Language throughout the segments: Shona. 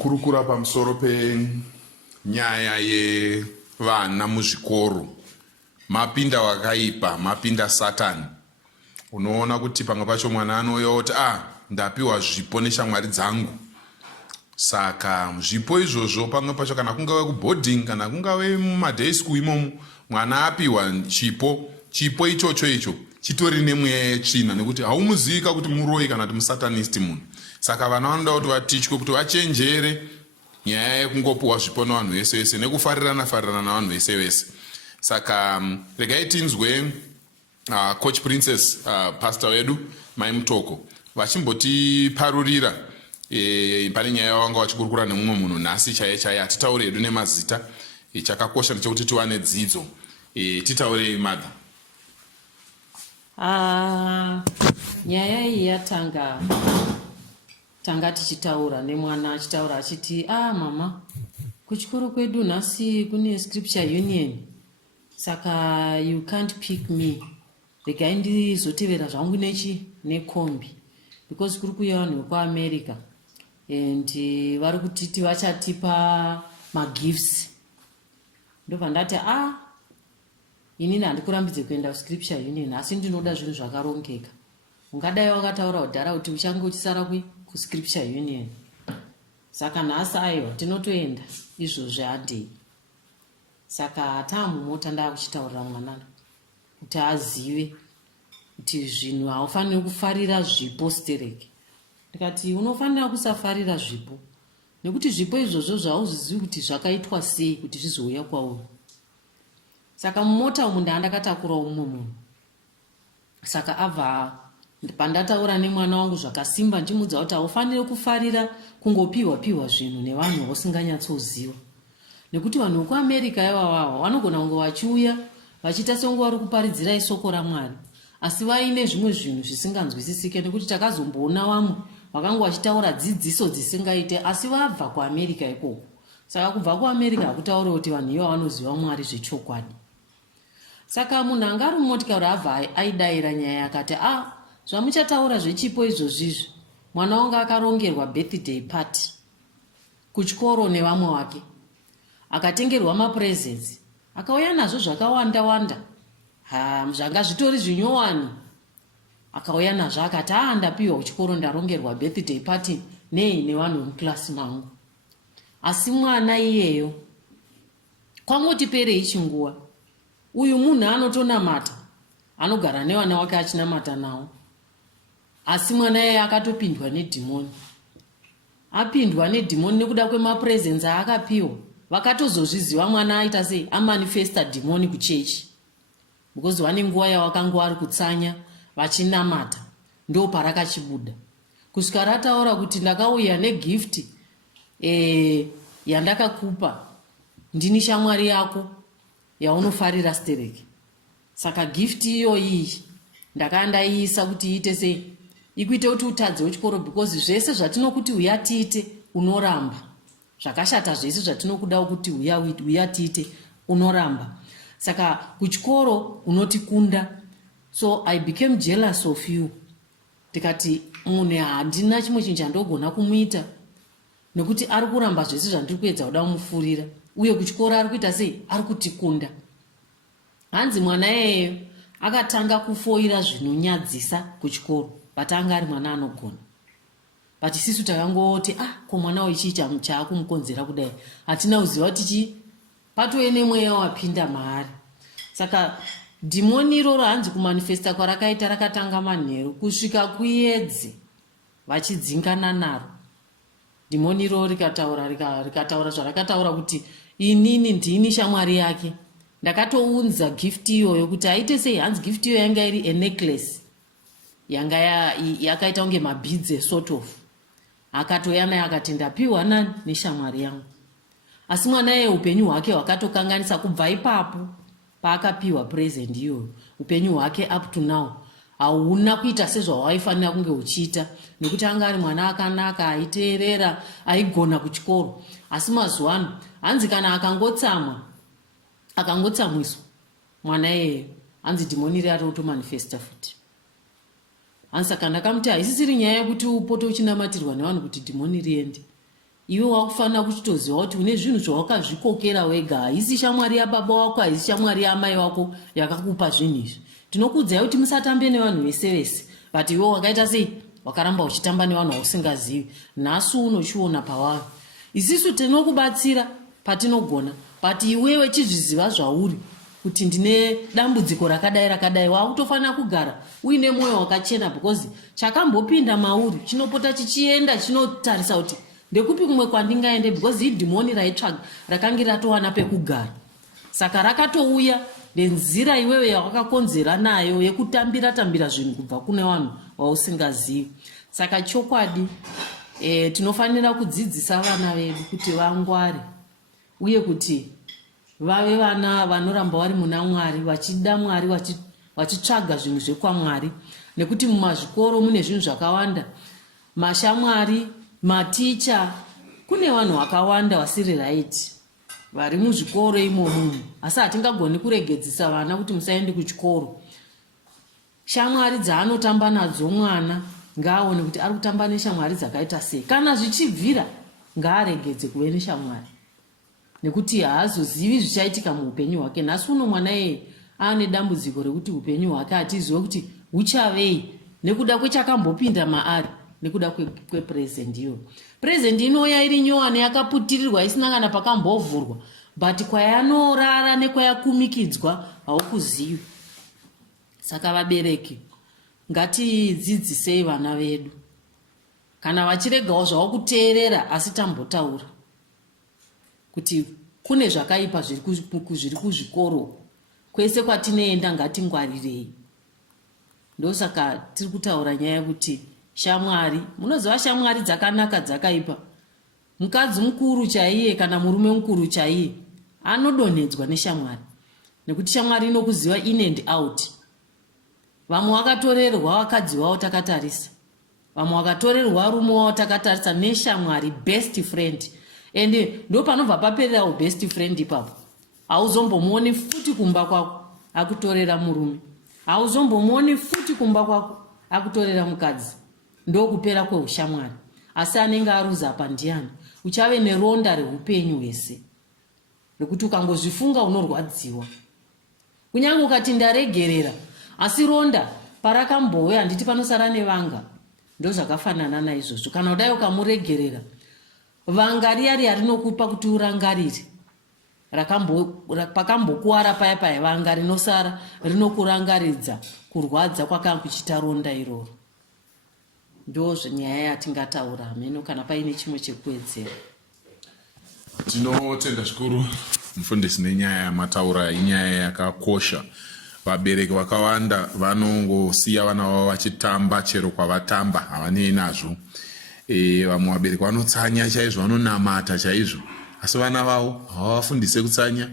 ndokurukura pamusoro penyaya yevana muzvikoro. Mapinda wakaipa, mapinda Satani. Unoona kuti pamwe pacho mwana anouya kuti ndapiwa zvipo neshamwari dzangu. Saka zvipo izvozvo pamwe pacho kana kungave kuboarding kana kungave mumaday school imomo, mwana apiwa chipo icho chitori nemweya yetsvina nekuti haumuzika kuti muroi kana kuti musatanist munhu. Saka vana vanoda kuti vatichwe kuti vachenjere nyaya yekungopiwa zvipo nevanhu vese vese nekufarirana navanhu vese vese. Saka regai tinzwe Coach Princess, pastor wedu Mai Mutoko vachimbotiparurira pane nyaya yavanga vachikurukura nemumwe munhu nhasi chaiye hatitaure hedu nemazita. Chakakosha ndechekuti tiwane dzidzo. Titaurei madha. Nyaya iyi yatanga tichitaura nemwana achitaura achiti mama, kuchikoro kwedu nhasi kune scripture union, saka you can't pick me. Regai ndizotevera zvangu nekombi, because kuri kuuya vanhu vekuAmerica and vari kutiti vachatipa magifts. Ndobva ndati inini handikurambidze kuenda kuscripture union, asi ndinoda zvinhu zvakarongeka. Ungadai wakataura kudhara kuti uchange uchisara kuscripture union. Saka nhasi aiwa tinotoenda izvozvo hadei. Saka taamumota ndaakuchitaurira mwanana kuti azive kuti zvinhu haufaniri kufarira zvipo stereke. Ndikati unofanira kusafarira zvipo, nekuti zvipo izvozvo zvauzvizivi kuti zvakaitwa sei kuti zvizouya kwauri. Saka mumota umu ndandakatakura umwe munhu. Saka abva pandataura nemwana wangu zvakasimba ndimudza kuti haufaniri kufarira kungopiwa zvinhu nevanhu vausinganyatsoziva. Nekuti vanhu vekuAmerica ivava vanogona kunge vachiuya vachiita songe vari kuparidzirai soko raMwari, asi vaine zvimwe zvinhu zvisinganzwisisike, nekuti takazomboona vamwe vakanga vachitaura dzidziso dzisingaite asi vabva kuAmerica ikoko. Saka kubva kuAmerica hakutaure kuti vanhu ivo vanoziva Mwari zvechokwadi. Saka munhu anga ari mumotikari abva aidaira nyaya akati zvamuchataura zvechipo izvozvizvi, mwana wangu akarongerwa birthday party kuchikoro nevamwe wake, akatengerwa mapresents, akauya nazvo zvakawanda zvanga zvitori zvinyowani. Akauya nazvo akati ndapiwa kuchikoro ndarongerwa birthday party nevanhu vemuklasi mangu. Asi mwana iyeyo kwangoti perei chinguva, uyu munhu anotonamata, anogara nevana wake achinamata navo, asi mwana iye akatopindwa nedhimoni. Apindwa nedhimoni nekuda kwemapresents aakapiwa. Vakatozozviziva mwana aita sei amanifesta dhimoni kuchechi, because vane nguva yavakanga vari kutsanya vachinamata, ndo parakachibuda kusvika rataura kuti ndakauya negift yandakakupa, ndini shamwari yako yaunofarira stereke. Saka gift iyo iyi ndakandaiisa kuti iite sei, ikuite kuti utadze wechikoro, because zvese zvatinokuti uya tiite unoramba, zvakashata zvese zvatinokuda kuti uya tiite unoramba. Saka kuchikoro unotikunda. So I became jealous of you. Tikati munhu handina chimwe chinhu chandogona kumuita, nekuti ari kuramba zvese zvandiri kuedza kuda kumufurira, uye kuchikoro ari kuita sei ari kutikunda. Hanzi mwana iyeyo akatanga kufoira zvinonyadzisa kuchikoro, patanga ari mwana anogona. But isisu takangoti ko mwana wechi chaakumukonzera kudai, hatina kuziva kuti patove nemweya wapinda maari. Saka dhimoni iroro hanzi kumanifesta kwarakaita rakatanga manheru kusvika kuedzi vachidzingana naro. Dhimoni iroro rikataura zvarakataura kuti inini ndini shamwari yake. Ndakatounza gift iyoyo kuti aite sei. Hanzi gift iyo yanga iri necklace yanga yakaita unge mabhidze sort of. Akatoya naye akati ndapiwa neshamwari yangu. Asi mwana iye upenyu hwake hwakatokanganisa kubva ipapo paakapiwa present iyoyo. Upenyu hwake up to now hauna kuita sezvawaifanira kunge uchiita, nekuti anga ari mwana akanaka, aiteerera, aigona kuchikoro. Asi mazuva ano hanzi kana akangotsamwiswa mwana iyeyo, hanzi dhimoni riya rotomanifesta futi. Hanzi saka ndakamuti haisisiri nyaya yekuti upote uchinamatirwa nevanhu kuti dhimoni riende. iwe wakufanira kuchitoziva kuti une zvinhu zvawakazvikokera wega. Haisi shamwari yababa wako, haisi shamwari yamai wako yakakupa zvinhu izvi. Tinokuudzai kuti musatambe nevanhu vese vese, but iwe wakaita sei wakaramba uchitamba nevanhu vausingazivi. Nhasi unochiona pawayo. Isisu tinokubatsira patinogona, but iwewe chizviziva zvauri kuti ndine dambudziko rakadai wakutofanira kugara uine mwoyo wakachena, because chakambopinda mauri chinopota chichienda chinotarisa kuti ndekupi kumwe kwandingaende, because idhimoni raitsvaga rakange ratowana pekugara. Saka rakatouya nenzira iwewe yawakakonzera nayo yekutambira zvinhu kubva kune vanhu vausingazivi. Saka chokwadi tinofanira kudzidzisa vana vedu kuti vangware uye kuti vave vana vanoramba vari muna Mwari, vachida Mwari, vachitsvaga zvinhu zvekwamwari. Nekuti mumazvikoro mune zvinhu zvakawanda, mashamwari, maticha, kune vanhu vakawanda vasiri right vari muzvikoro imomo. Asi hatingagoni kuregedzisa vana kuti musaende kuchikoro. Shamwari dzaanotamba nadzo mwana ngaaone kuti ari kutamba neshamwari dzakaita sei. Kana zvichibvira ngaaregedze kuve neshamwari, nekuti haazozivi zvichaitika muupenyu hwake. Nhasi uno mwana yeye aane dambudziko rekuti upenyu hwake hatizive kuti huchavei nekuda kwechakambopinda maari, nekuda kwepresent iyo. Present inoya iri nyowani yakaputirirwa isina kana pakambovhurwa, but kwayanorara nekwayakumikidzwa haukuzivi. Saka vabereki ngatidzidzisei vana vedu, kana vachiregawo zvavo kuteerera asi tambotaura kuti kune zvakaipa zviri kuzvikoro kwese kwatinoenda, ngatingwarirei. Ndosaka tiri kutaura nyaya yekuti shamwari, munoziva shamwari dzakanaka dzakaipa. Mukadzi mukuru chaiye kana murume mukuru chaiye anodonhedzwa neshamwari, nekuti shamwari inokuziva in and out. Vamwe wakatorerwa vakadzi wavo takatarisa, vamwe wakatorerwa rume wavo takatarisa neshamwari, best friend. Ende ndo panobva paperera best friend ipapo. Hauzombomuoni futi kumba kwako akutorera murume, hauzombomuoni futi kumba kwako akutorera mukadzi. Ndo kupera kweushamwari. Asi anenge aruza apa ndiani, uchave neronda reupenyu hwese, rekuti ukangozvifunga unorwadziwa. Kunyange ukati ndaregerera, asi ronda parakambouya handiti panosara nevanga. Ndo zvakafanana naizvozvo. Kana kudai ukamuregerera, vanga riya rinokupa kuti urangarire, pakambokuwara paya vanga rinosara rinokurangaridza kurwadza kwakanga kuchita ronda iroro. Ndozvo nyaya yatingataura hameno, kana paine chimwe chekuwedzera. Tinotenda zvikuru mufundisi nenyaya yamataura, inyaya yakakosha. Vabereki vakawanda vanongosiya vana vavo vachitamba chero kwavatamba, havanei nazvo. Vamwe vabereki vanotsanya chaizvo, vanonamata chaizvo, asi vana vavo havavafundise kutsanya,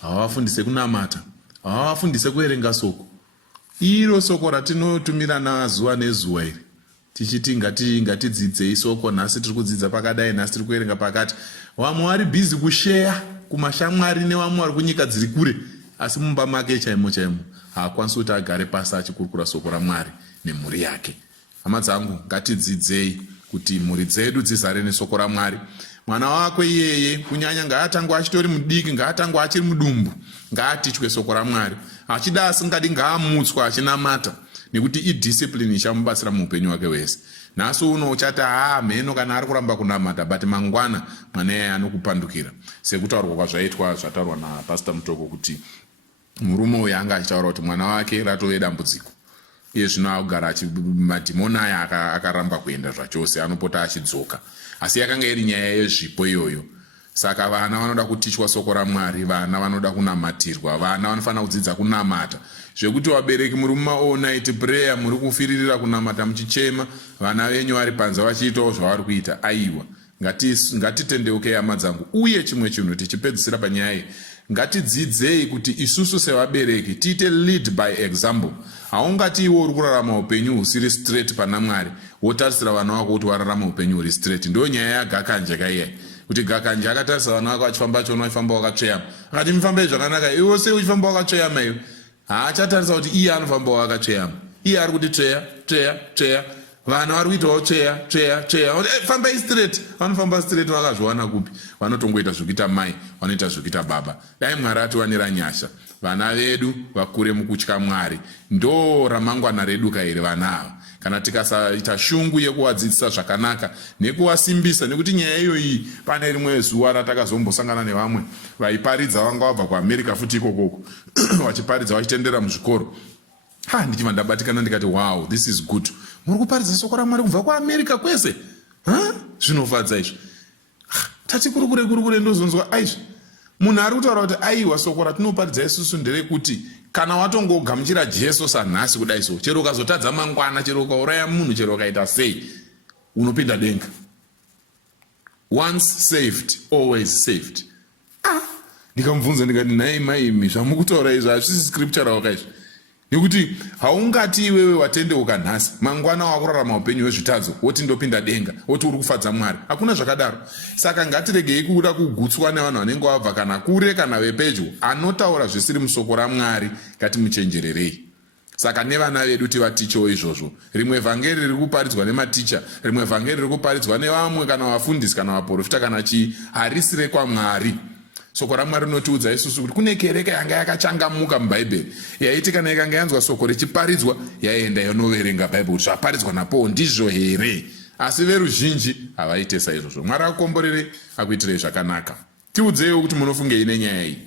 havavafundise kunamata, havavafundise kuerenga soko. Iro soko ratinotumirana zuva nezuva iri, tichiti ngatidzidzei soko. Nhasi tiri kudzidza pakadai, nhasi tiri kuerenga pakati. Vamwe vari bhizi kusheya kumashamwari nevamwe vari kunyika dziri kure, asi mumba make chaimo haakwanisi kuti agare pasi achikurukura soko raMwari nemhuri yake. Hama dzangu, ngatidzidzei kuti mhuri dzedu dzizare nesoko raMwari. Mwana wako iyeye kunyanya ngaatangwa achitori mudiki, ngaatangwa achiri mudumbu, ngaatichwe soko raMwari. Achida asingadi ngaamutswa achinamata, nekuti idiscipline ichamubatsira muupenyu wake wese. Nhasi uno uchati mheno kana ari kuramba kunamata, but mangwana mwana yeye anokupandukira. Sekutaurwa kwazvaitwa zvataurwa naPastor Mutoko kuti murume uyu anga achitaura kuti mwana wake ratove dambudziko. Iye zvino akugara madhimoni aya akaramba kuenda zvachose, anopota achidzoka. Asi yakanga iri nyaya yezvipo iyoyo. Saka vana vanoda kutichwa soko raMwari, vana vanoda kunamatirwa, vana vanofanira kudzidza kunamata. Zvekuti vabereki muri muma night prayer muri kufiririra kunamata muchichema, vana venyu vari panze vachiitawo zvavari kuita, aiwa. Ngatitendeuke hama dzangu. Uye chimwe chinhu tichipedzisira panyaya iyi, ngatidzidzei kuti isusu sevabereki tiite lead by example. Haungati iwe uri kurarama upenyu husiri straight pana Mwari wotarisira vana vako kuti wararama upenyu huri straight. Ndo nyaya yaGakanje kaiye, kuti Gakanje akatarisa vana vako vachifamba chono vachifamba wakatsveyama, akati mufambe zvakanaka, iwe sei uchifamba wakatsveyama iwe? Haachatarisa kuti iye anofamba wakatsveyama, iye ari kuti tsveya. vana vari kuitawo tsveya fambai straight. Vanofamba straight vakazviwana kupi? Vanotongoita zvokuita mai, vanoita zvokuita baba. Dai Mwari atiwanira nyasha, vana vedu vakure mukutya Mwari. Ndo ramangwana redu kairi vana ava. Kana tikasaita shungu yekuvadzidzisa zvakanaka nekuvasimbisa, nekuti nyaya iyoyi pane rimwe zuva ratakazombosangana nevamwe vaiparidza, vanga vabva kuAmerica futi ikokoko vachiparidza vachitendera muzvikoro. Ndichibva ndabatikana ndikati wow, this is good. Muri kuparidza shoko raMwari kubva kuAmerica kwese? Zvinofadza izvo. Tati kurukure ndozonzwa aizvi. Munhu ari kutaura kuti aiwa soko ratinoparidza isusu nderekuti kana watongogamuchira Jesu sanhasi kudai so, chero ukazotadza mangwana, chero ukauraya munhu, chero ukaita sei, unopinda denga. Once saved, always saved. Ndikamubvunza ndikati nhai maimi zvamukutaura izvo hazvisi scripture wakaizvi. Nekuti haungati iwewe watendeuka nhasi mangwana wakurarama upenyu hwezvitadzo woti ndopinda denga woti uri kufadza Mwari. Hakuna zvakadaro. Saka ngatiregei kuda kugutswa nevanhu vanenge vabva kana kure kana vepedyo anotaura zvisiri musoko raMwari. Ngatimuchenjererei. Saka nevana vedu tivatichewo izvozvo. Rimwe vhangeri riri kuparidzwa nematicha, rimwe vhangeri riri kuparidzwa nevamwe kana vafundisi kana vaprofita kana chii, harisire kwaMwari. Soko raMwari rinotiudza isusu kuti kune kereke yanga yakachangamuka muBhaibheri yaiti kana ikanga yanzwa soko richiparidzwa yaenda yonoverenga Bhaibheri kuti zvaparidzwa napo ndizvo here. Asi veruzhinji havaite saizvozvo. Mwari akomborere akuitirei zvakanaka. Tiudzeiwo kuti munofungei nenyaya iyi.